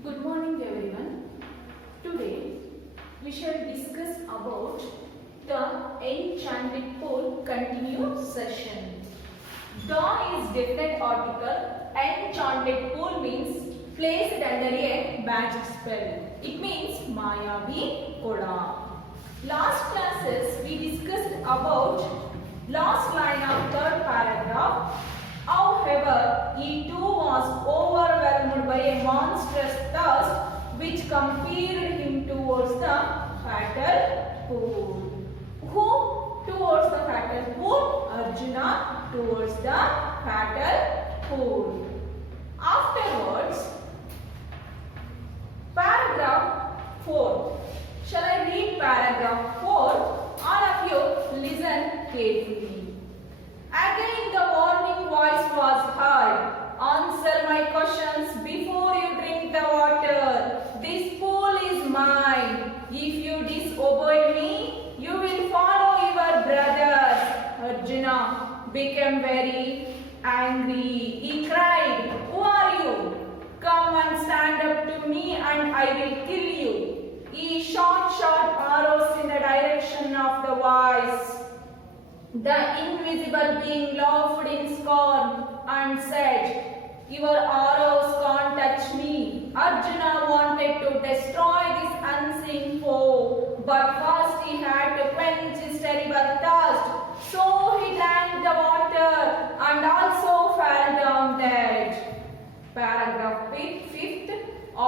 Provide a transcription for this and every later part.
Good morning everyone. Today we shall discuss about the enchanted pool continued session. Dawn is definite article. Enchanted pool means placed under a magic spell. It means Mayavi Koda. Last classes we discussed about last line of third paragraph. However, he too was overwhelmed by a monstrous thirst which compelled him towards the fatal pool. Who towards the fatal pool? Arjuna towards the fatal pool. Afterwards, paragraph 4. Shall I read paragraph 4? All of you listen carefully. Again the warning voice was heard. Answer my questions before you drink the water. This pool is mine. If you disobey me, you will follow your brothers. Arjuna became very angry. He cried, "Who are you? Come and stand up to me and I will kill you." He shot sharp arrows in the direction of the voice. The invisible being laughed in scorn and said, "Your arrows can't touch me." Arjuna wanted to destroy this unseen foe, but first he had to quench his terrible thirst. So he drank the water and also fell down dead. Paragraph 5th.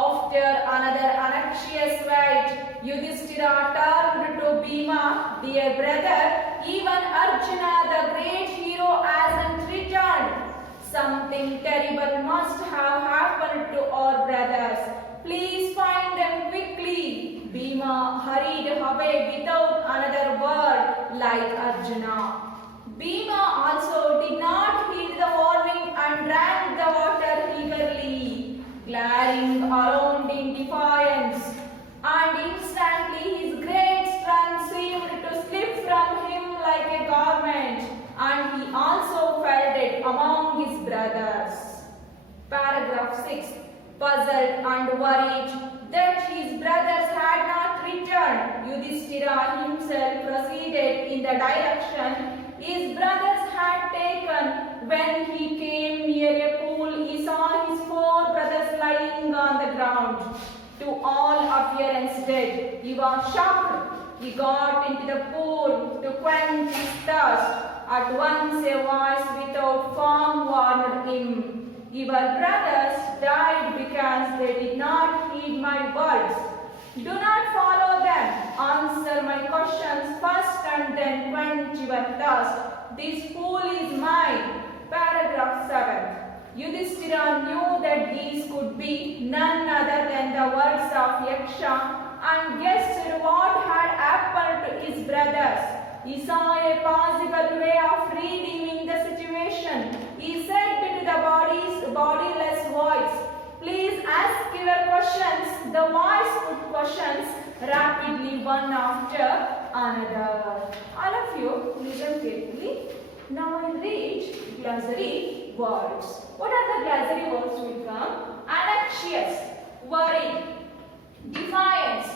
After another anxious wait, Yudhishthira turned to Bhima, "Dear brother, even Arjuna, the great hero, hasn't returned. Something terrible must have happened to our brothers. Please find them quickly." Bhima hurried away without another word like Arjuna. Bhima also did not heed the warning and drank the water eagerly, glaring around in defiance, and instantly his great strength seemed to slip from him like a garment, and he also fell dead among his brothers. Paragraph 6. Puzzled and worried that his brothers had not returned, Yudhishthira himself proceeded in the direction his brothers had taken. When he came near a pool, he saw his 4 brothers lying on the ground, to all appearance dead. He was shocked. He got into the pool to quench his thirst. At once a voice without form warned him, "Your brothers died because they did not heed my words. Do not follow them. Answer my questions first and then quench your thirst. This pool is mine." Paragraph 7. Yudhishthira knew that these could be none other than the words of Yaksha and guessed what had happened to his brothers. He saw a possible way of redeeming the situation. He said to the bodiless voice, "Please ask your questions." The voice put questions rapidly one after another. All of you listen carefully. Now I read glossary words. What are the glossary words will come? Anxious, worry, defiance,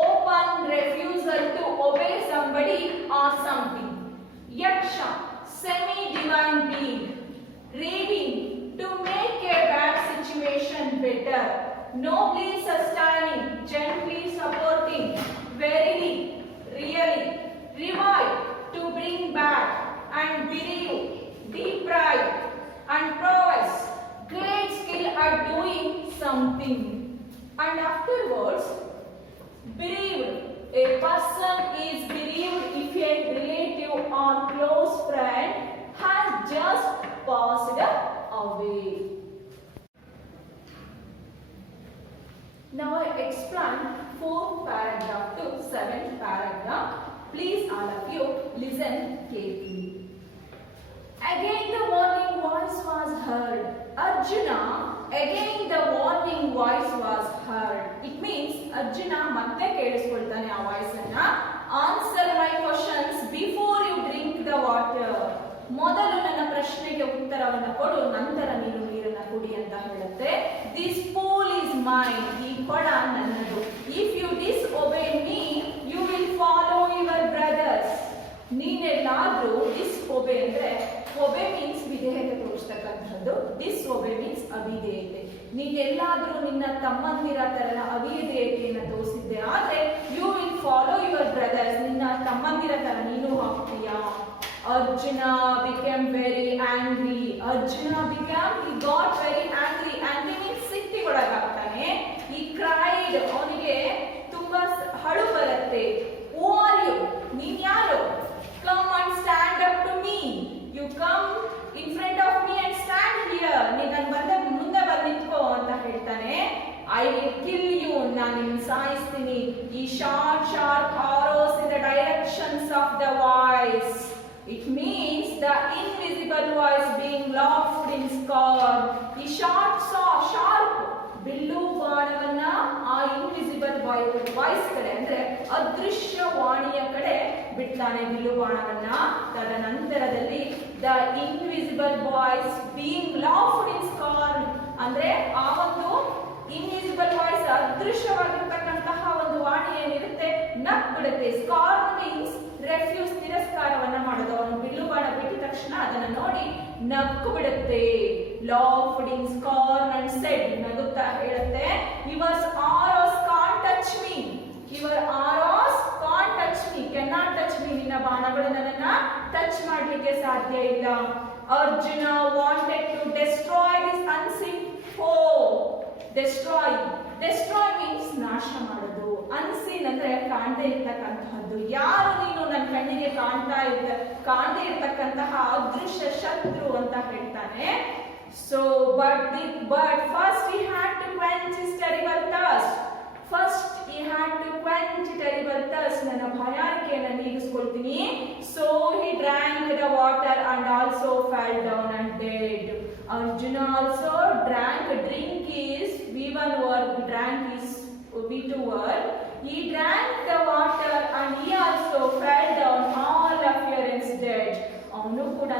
open refusal to obey somebody or something. Yaksha, semi-divine being. Reading, to make a bad situation better. Nobly sustaining, gently supporting. Verily, really. Revive, to bring back. And bereave, deprive. And prowess, great skill at doing something. And afterwards, bereaved. A person is bereaved if a relative or close friend has just passed away. Now I explain 4th paragraph to 7th paragraph. Please all of you listen carefully. Again the warning voice was heard. Arjuna, again the warning voice was heard. It means Arjuna ಮತ್ತೆ ಕೇಳಿಸ್ಕೊಳ್ತಾನೆ ಆ voice ಅನ್ನ. Answer my questions before you drink the water. ಮೊದಲು ನನ್ನ ಪ್ರಶ್ನೆಗೆ ಉತ್ತರವನ್ನು ಕೊಡು, ನಂತರ ನೀನು ನೀರನ್ನು ಕುಡಿ ಅಂತ ಹೇಳುತ್ತೆ. This pool is mine. Mine. ಈ ಕೊಡ ನನ್ನದು. If you disobey me you will follow your brothers. ನೀನೆಲ್ಲಾದ್ರೂ ಡಿಸ್ಒಬೇ ಅಂದ್ರೆ ಒಬೆ ಮೀನ್ಸ್ ವಿಧೇಯತೆ ತೋರಿಸ್ತಕ್ಕಂಥದ್ದು, ಡಿಸ್ಒಬೆ ಮೀನ್ಸ್ ಅವಿಧೇಯತೆ. ನೀನೆಲ್ಲಾದ್ರೂ ನಿನ್ನ ತಮ್ಮಂದಿರ ತರ ಅವಿಧೇಯತೆಯನ್ನು ತೋರಿಸಿದ್ದೆ ಆದ್ರೆ you will follow your brothers, ನಿನ್ನ ತಮ್ಮಂದಿರ ತರ ನೀನು ಹೋಗ್ತೀಯಾ. Arjuna became very angry. He got very angry. Angry means ಸಿಟ್ಟಿ ಒಳಗಾಗ್ತಾನೆ. He cried. ಅವನಿಗೆ ತುಂಬಾ ಹಳು ಬರುತ್ತೆ. Who are you? ನೀನ್ ಯಾರು? Come and stand up to me. You come in front of me and stand here. ನೀನು ಮುಂದೆ ಬಂದು ನಿಂತ್ಕೋ ಅಂತ ಹೇಳ್ತಾನೆ. I will kill you. ನಾನು ನಿನ್ನ ಸಾಯಿಸ್ತೀನಿ. He shot sharp arrows in the directions of the voice. It means the invisible voice being locked in scorn. He shot sharp bill ಬಾಣವನ್ನ ಆ invisible voice ಕಡೆ ಅಂದ್ರೆ ಅದೃಶ್ಯ ವಾಣಿಯ ಕಡೆ ಬಿಡ್ತಾನೆ ಬಿಲ್ಲು ಬಾಣವನ್ನ. ತದನಂತರದಲ್ಲಿ the invisible voice being laughed in scorn ಅಂದ್ರೆ ಆ ಒಂದು ಇನ್ವಿಸಿಬಲ್ ವಾಯ್ಸ್ ಅದೃಶ್ಯವಾಗಿರ್ತಕ್ಕಂತಹ ಒಂದು ವಾಣಿ ಏನಿರುತ್ತೆ ನಕ್ ಬಿಡುತ್ತೆ. ಸ್ಕಾರ್ನ್ ಮೀನ್ಸ್ ರೆಫ್ಯೂಸ್, ತಿರಸ್ಕಾರವನ್ನ ಮಾಡೋದು. ಅವನು ಬಿಲ್ಲು ಬಾಣ ಬಿಟ್ಟ ತಕ್ಷಣ ಅದನ್ನ ನೋಡಿ ನಕ್ಕು ಬಿಡುತ್ತೆ. Laughed in scorn and said, ನಗುತ್ತಾ ಹೇಳುತ್ತೆ, your arrows can't touch me. Your arrows can't touch me, cannot touch me. ನಿನ್ನ ಬಾಣಗಳು ನನ್ನನ್ನ ಟಚ್ ಮಾಡ್ಲಿಕ್ಕೆ ಸಾಧ್ಯ ಇಲ್ಲ. Arjuna wanted to destroy this unseen foe. Destroy means ನಾಶ ಮಾಡೋದು. ಅನ್ಸೀನ್ ಅಂದ್ರೆ ಕಾಣದೇ ಇರ್ತಕ್ಕಂತಹದ್ದು. ಯಾರು ನೀನು ನನ್ನ ಕಣ್ಣಿಗೆ ಕಾಣದೇ ಇರ್ತಕ್ಕಂತಹ ಅದೃಶ್ಯ ಶತ್ರು ಅಂತ ಹೇಳ್ತಾನೆ. So but first he had to quench his terrible thirst. ನನ್ನ ಭಯಾರಿಕೆಯನ್ನು ನೀಗಿಸ್ಕೊಳ್ತೀನಿ. So he drank the water and also fell down and dead. Arjuna also drank. Drink is V1 word, drank is V2 word. He drank the water and he also fell down, all appearance dead. ಅವನು ಕೂಡ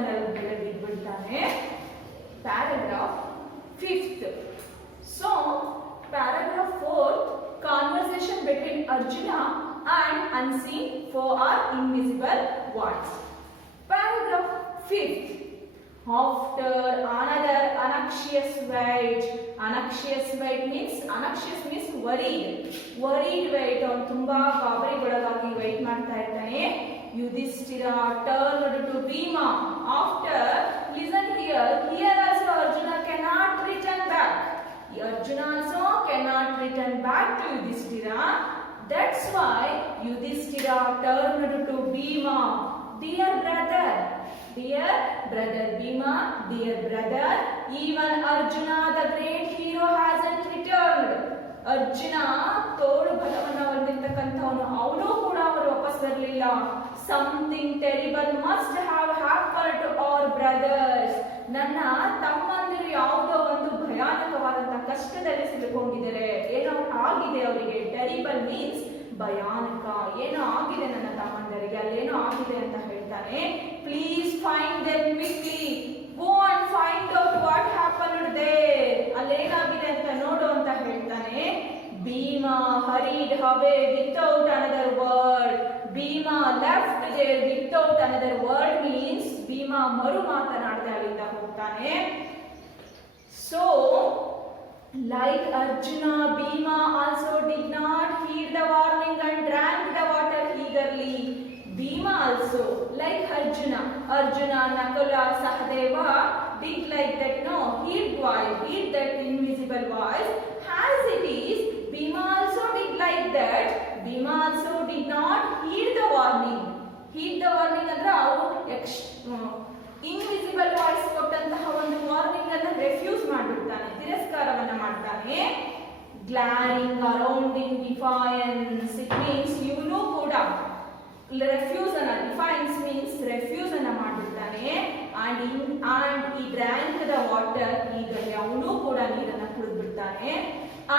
ಬಿಡ್ತಾನೆ. Paragraph 5th. So paragraph 4th, conversation between Arjuna and unseen foe or invisible voice. Paragraph 5th. After another anxious wait. Anxious means worried wait. ಅವನು ತುಂಬಾ ಗಾಬರಿಗೊಳಗಾಗಿ wait ಮಾಡ್ತಾ ಇರ್ತಾನೆ. Yudhishthira turned to Bhima. After, listen here also Arjuna cannot return back. Arjuna also cannot return back to Yudhishthira. That's why Yudhishthira turned to Bhima. Dear brother, Bhima, dear brother, even Arjuna the great hero hasn't returned. Arjuna ತೋಳು ಬಲವನ್ನ ಹೊಂದಿರ್ತಕ್ಕಂಥವನು, ಅವನು ಕೂಡ ಅವರು ವಾಪಸ್ ಬರಲಿಲ್ಲ. Something terrible must have happened to our brothers. ನನ್ನ ತಮ್ಮಂದಿರು ಯಾವುದೋ ಒಂದು ಭಯಾನಕವಾದಂತಹ ಕಷ್ಟದಲ್ಲಿ ಸಿಲುಕೊಂಡಿದ್ದಾರೆ. ಏನೋ ಆಗಿದೆ ಅವರಿಗೆ. ಟೆರಿಬಲ್ ಮೀನ್ಸ್ ಭಯಾನಕ. ಏನೋ ಆಗಿದೆ ನನ್ನ ತಮ್ಮಂದರಿಗೆ, ಅಲ್ಲೇನೋ ಆಗಿದೆ ಅಂತ ಹೇಳ್ತಾನೆ. Please find them quickly. Go and find out what happened there. ಅಲ್ಲೇನಾಗಿದೆ ಅಂತ ನೋಡು ಅಂತ ಹೇಳ್ತಾನೆ. Bhima hurried away without another word. Bhima left there without another word means Bhima ಮರು ಮಾತನಾಡದೆ ಅಲ್ಲಿಂದ ಹೋಗ್ತಾನೆ. So like Arjuna, Bhima also did not heed the warning and drank the water eagerly. Bhima also like Arjuna, Nakula, Sahadeva did like that, no, heed that invisible voice. As it is, Bhima also did like that. Bhima also did not heed the warning. ಅಂದ್ರೆ ಅವರು invisible voice ಕೊಟ್ಟಂತಹ ಒಂದು warning ಅನ್ನು refuse ಮಾಡಿಬಿಡ್ತಾನೆ, ತಿರಸ್ಕಾರವನ್ನ ಮಾಡ್ತಾನೆ. Glaring around in defiance. It means ಇವನು ಕೂಡ ರೆಫ್ಯೂಸ್ ಅನ್ನ, ಡಿಫೈನ್ಸ್ ಮೀನ್ಸ್ ರೆಫ್ಯೂಸ್ ಅನ್ನ ಮಾಡಿಬಿಡ್ತಾನೆ. ಅಂಡ್ ಈ ಡ್ರ್ಯಾಂಕ್ ದ ವಾಟರ್, ಈಗಲೇ ಅವನು ಕೂಡ ನೀರನ್ನ ಕುಡಿದ್ಬಿಡ್ತಾನೆ.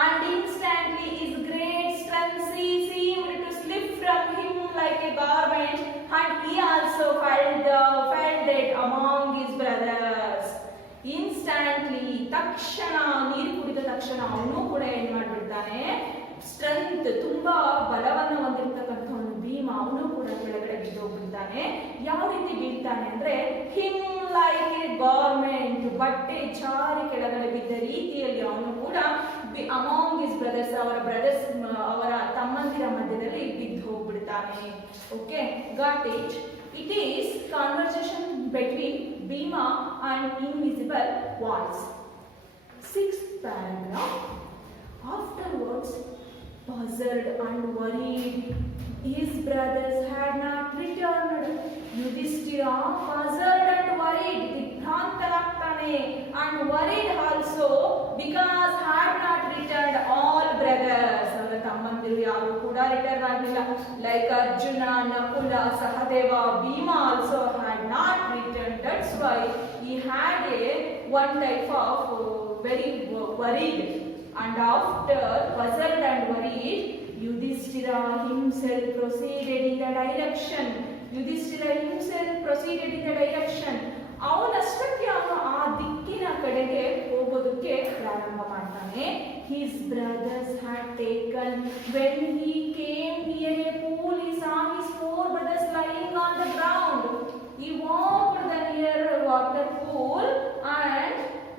And instantly his great strength seemed to slip from him like a garment, and he also fell dead among his brothers. Instantly, ತಕ್ಷಣ ನೀರು ಕುಡಿದ ತಕ್ಷಣ ಅವನು ಕೂಡ ಏನ್ ಮಾಡ್ಬಿಡ್ತಾನೆ, ಸ್ಟ್ರೆಂತ್, ತುಂಬಾ ಬಲವನ್ನು ಹೊಂದಿರತಕ್ಕಂಥವನು ಭೀಮ, ಅವನು ಕೂಡ ಕೆಳಗಡೆ ಬಿದ್ದೋಗ್ಬಿಡ್ತಾನೆ. ಯಾವ ರೀತಿ ಬೀಳ್ತಾನೆ ಅಂದ್ರೆ ಹಿಮ್ ಲೈಕ್ ಎ ಗೌರ್ಮೆಂಟ್, ಬಟ್ಟೆ ಜಾರಿ ಕೆಳಗಡೆ ಬಿದ್ದ ರೀತಿಯಲ್ಲಿ ಅವನು ಕೂಡ ಅಮಾಂಗ್ ಹಿಸ್ ಬ್ರದರ್ಸ್, ಅವರ ತಮ್ಮಂದಿರ ಮಧ್ಯದಲ್ಲಿ ಬಿದ್ದು ಹೋಗ್ಬಿಡ್ತಾನೆ. Okay, got it. It is conversation between Bhima and invisible voice. Sixth paragraph. Afterwards, puzzled and worried, his brothers had not returned. Yudhishthira, puzzled and worried, ದಿಗ್ಭ್ರಾಂತನಾಗ್ತಾನೆ, and worried also because had not returned all brothers. ಅವರ ತಮ್ಮಂದಿರು ಯಾರು ಕೂಡ return ಆಗಲಿಲ್ಲ. Like Arjuna, Nakula, Sahadeva, Bhima also had not returned. That's why he had one type of very worried. And after puzzled and worried, Yudhishthira himself proceeded in the direction. ಅವನಷ್ಟಕ್ಕೆ ಅವನು ಆ ದಿಕ್ಕಿನ ಕಡೆಗೆ ಹೋಗೋದಕ್ಕೆ ಪ್ರಾರಂಭ ಮಾಡ್ತಾನೆ. His brothers had taken, when he came near a pool, he saw his 4 brothers lying on the ground. He walked the near water pool and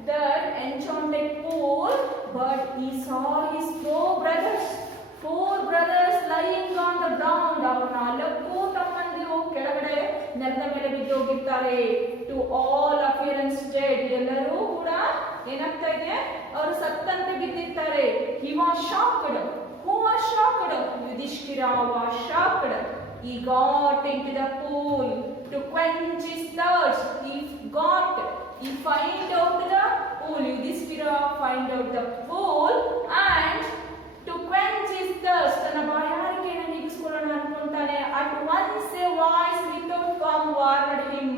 that enchanted pool, but he saw his 4 brothers lying on the ground. ಅವರ 4 ತಮ್ಮಂದಿರು ಕೆಳಗಡೆ ನೆಲದ ಮೇಲೆ ಬಿದ್ದೋಗಿರ್ತಾರೆ. To all appearance dead, ಎಲ್ಲರೂ ಕೂಡ ಏನಾಗ್ತಾ ಇದೆ, ಅವರು ಸತ್ತಂತೆ ಬಿದ್ದಿರ್ತಾರೆ. He was shocked. Who was shocked? Yudhishthira was shocked. He got into the pool to quench his thirst. He find out the pool. Yudhishthira find out the pool and to quench his thirst, ತನ್ನ ಬಾಯಾರಿಕೆಯನ್ನು ನೀಗಿಸಿಕೊಳ್ಳೋಣ ಅನ್ಕೊಂತಾನೆ. At once a voice without form warned him.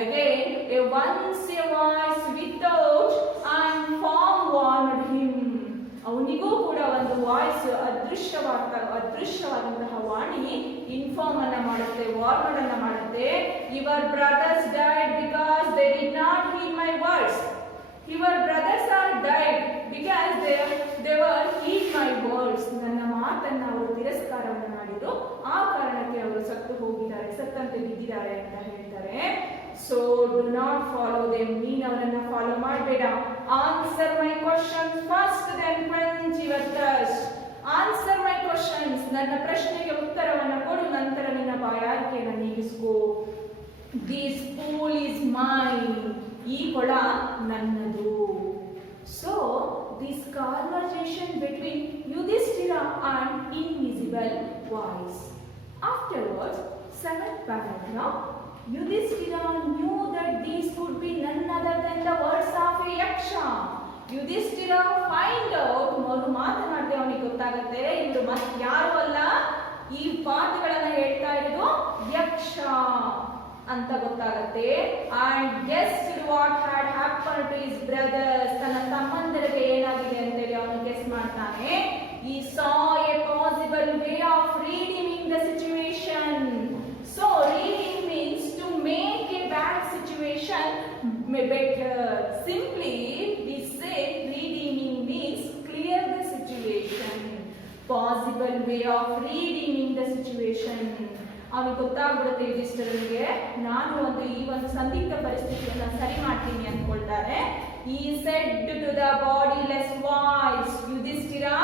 Again a voice without and form warned him. ಅವನಿಗೂ ಕೂಡ ಒಂದು voice, ಅದೃಶ್ಯವಾದಂತಹ ವಾಣಿ inform ಅನ್ನ ಮಾಡುತ್ತೆ, warn ಅನ್ನ ಮಾಡುತ್ತೆ. Your brothers died because they did not heed my words. Your brothers are died because they were heed my words. ನನ್ನ ಮಾತನ್ನ ಅವರು ತಿರಸ್ಕಾರವನ್ನು ಮಾಡಿದ್ರು, ಆ ಕಾರಣಕ್ಕೆ ಅವರು ಸತ್ತಂತೆ ಬಿದ್ದಿದ್ದಾರೆ ಅಂತ ಹೇಳ್ತಾರೆ. So do not follow them. ನೀನು ಅವರನ್ನ ಫಾಲೋ ಮಾಡಬೇಡ. Answer my questions first, then quench your thirst. Answer my questions. ನನ್ನ ಪ್ರಶ್ನೆಗೆ ಉತ್ತರವನ್ನು ಕೊಡು, ನಂತರ ನಿನ್ನ ಬಾಯಾರಿಕೆಯನ್ನು ನೀಗಿಸ್ಕೋ. This pool is mine. ಈ ಕೊಳ ನನ್ನದು. So this conversation between Yudhishthira and invisible voice. Afterwards, 7th paragraph. Yudhishthira knew that these would be none other than the words of a yaksha. Yudhishthira find out, ಮಾತನಾಡಿದೆ ಅವನಿಗೆ ಗೊತ್ತಾಗುತ್ತೆ, ಇವರು ಮತ್ತೆ ಯಾರು ಅಲ್ಲ, ಈ ಪಾಠಗಳನ್ನ ಹೇಳ್ತಾ ಇರೋದು ಯಕ್ಷ ಅಂತ ಗೊತ್ತಾಗುತ್ತೆ. And guessed what had happened to his brothers. ತನ್ನ ತಮ್ಮಂದಿರಿಗೆ ಏನಾಗಿದೆ ಅಂತೇಳಿ ಅವನು ಗೆಸ್ ಮಾಡ್ತಾನೆ. He saw a possible way of redeeming the situation. So redeem means to make a bad situation better. Simply we say redeeming means clear the situation. Possible way of redeeming the situation. ಅವನಿಗೆ ಗೊತ್ತಾಗ್ಬಿಡುತ್ತೆ ಯುಧಿಷ್ಠಿರನಿಗೆ, ನಾನು ಈ ಒಂದು ಸಂದಿಗ್ಧ ಪರಿಸ್ಥಿತಿಯನ್ನು ಸರಿ ಮಾಡ್ತೀನಿ ಅಂದ್ಕೊಳ್ತಾರೆ. He said to the bodiless voice. Yudhishthira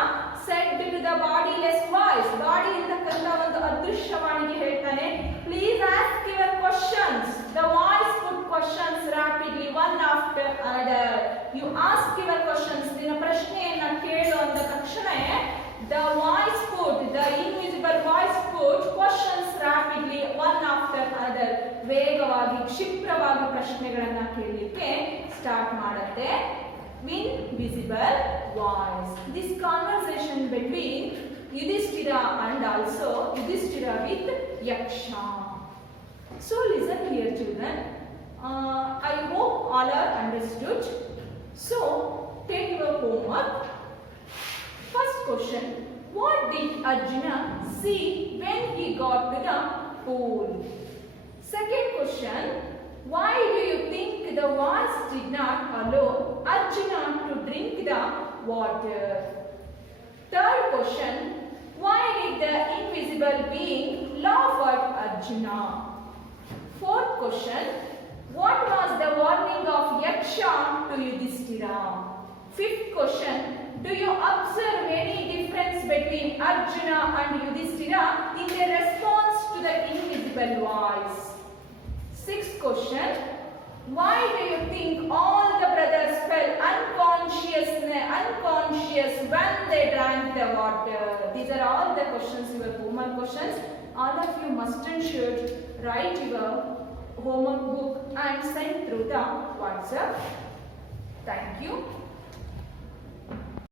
said to the bodiless voice. Body ಇರ್ತಕ್ಕಂಥ ಒಂದು ಅದೃಶ್ಯವಾಣಿಗೆ ಹೇಳ್ತಾನೆ, please ask your questions. The voice put questions rapidly one after another. You ask your questions. ನಿನ್ನ ಪ್ರಶ್ನೆಯನ್ನ ಕೇಳು ಅಂದ ತಕ್ಷಣ the voice put, the invisible voice put questions rapidly one after another. ವೇಗವಾಗಿ ಕ್ಷಿಪ್ರವಾಗಿ ಪ್ರಶ್ನೆಗಳನ್ನ ಕೇಳಲಿಕ್ಕೆ ಸ್ಟಾರ್ಟ್ ಮಾಡುತ್ತೆ. Invisible voice. This conversation between Yudhishthira and also Yudhishthira with Yaksha. So listen here children. I hope all are understood. So take your homework. First question, what did Arjuna see when he got to the pool? Second question, why do you think the voice did not allow Arjuna to drink the water? Third question, Why did the invisible being laugh at Arjuna? Fourth question. What was the warning of Yaksha to Yudhishthira? Fifth question. Do you observe any difference between Arjuna and Yudhishthira in their response to the invisible voice? Sixth question. Why do you think all the brothers fell unconscious when they drank the water? These are all the questions, your homework questions. All of you must and should write your homework book and send through the WhatsApp. Thank you.